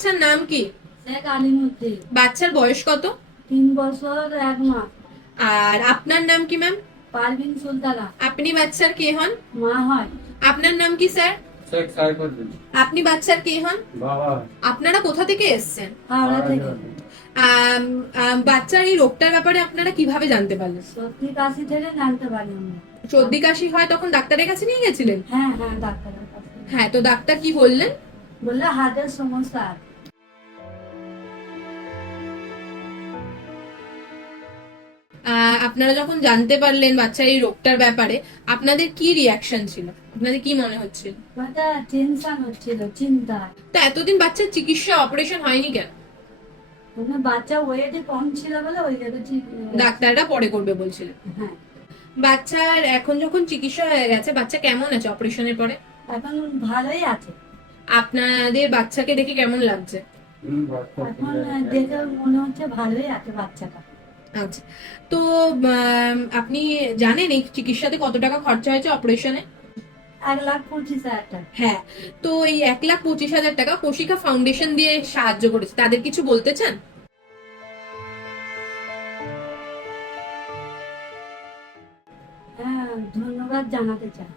বাচ্চার নাম কি? শেখ আলিমুদ্দিন। বাচ্চার বয়স কত? 3 বছর 1 মাস। আর আপনার নাম কি ম্যাম? পারভিন সুলতানা। আপনি বাচ্চার কে হন? মা হয়। আপনার নাম কি স্যার? শেখ সাইফুদ্দিন। আপনি বাচ্চার কে হন? বাবা। আপনারা কোথা থেকে এসেছেন? হাওড়া থেকে। বাচ্চার এই রোগটার ব্যাপারে আপনারা কিভাবে জানতে পারলেন? সর্দি কাশি থেকে জানতে পারি আমরা। সর্দি কাশি হয় তখন ডাক্তারের কাছে নিয়ে গেছিলেন? হ্যাঁ হ্যাঁ, ডাক্তারের কাছে। হ্যাঁ, তো ডাক্তার কি বললেন? বললে হার্টের সমস্যা আছে। আপনারা যখন জানতে পারলেন বাচ্চার এই রোগটার ব্যাপারে আপনাদের কি রিয়াকশন ছিল? আপনাদের কি মনে হচ্ছিল? একটা টেনশন হচ্ছিল, চিন্তা। তো এতদিন বাচ্চার চিকিৎসা অপারেশন হয়নি কেন? মানে বাচ্চা ওয়েটে কম ছিল বলে ওই জায়গায় ঠিক। ডাক্তাররা পরে করবে বলছিলেন। হ্যাঁ। বাচ্চার এখন যখন চিকিৎসা হয়ে গেছে বাচ্চা কেমন আছে অপারেশনের পরে? এখন ভালোই আছে। আপনাদের বাচ্চাকে দেখে কেমন লাগছে? এখন দেখে মনে হচ্ছে ভালোই আছে বাচ্চাটা। আচ্ছা, তো আপনি জানেন এই চিকিৎসাতে কত টাকা খরচা হয়েছে অপারেশনে? 1,25,000 টাকা। হ্যাঁ, তো এই 1,25,000 টাকা পোশিকা ফাউন্ডেশন দিয়ে সাহায্য করেছে, তাদের কিছু বলতে চান? হ্যাঁ, ধন্যবাদ জানাতে চাই।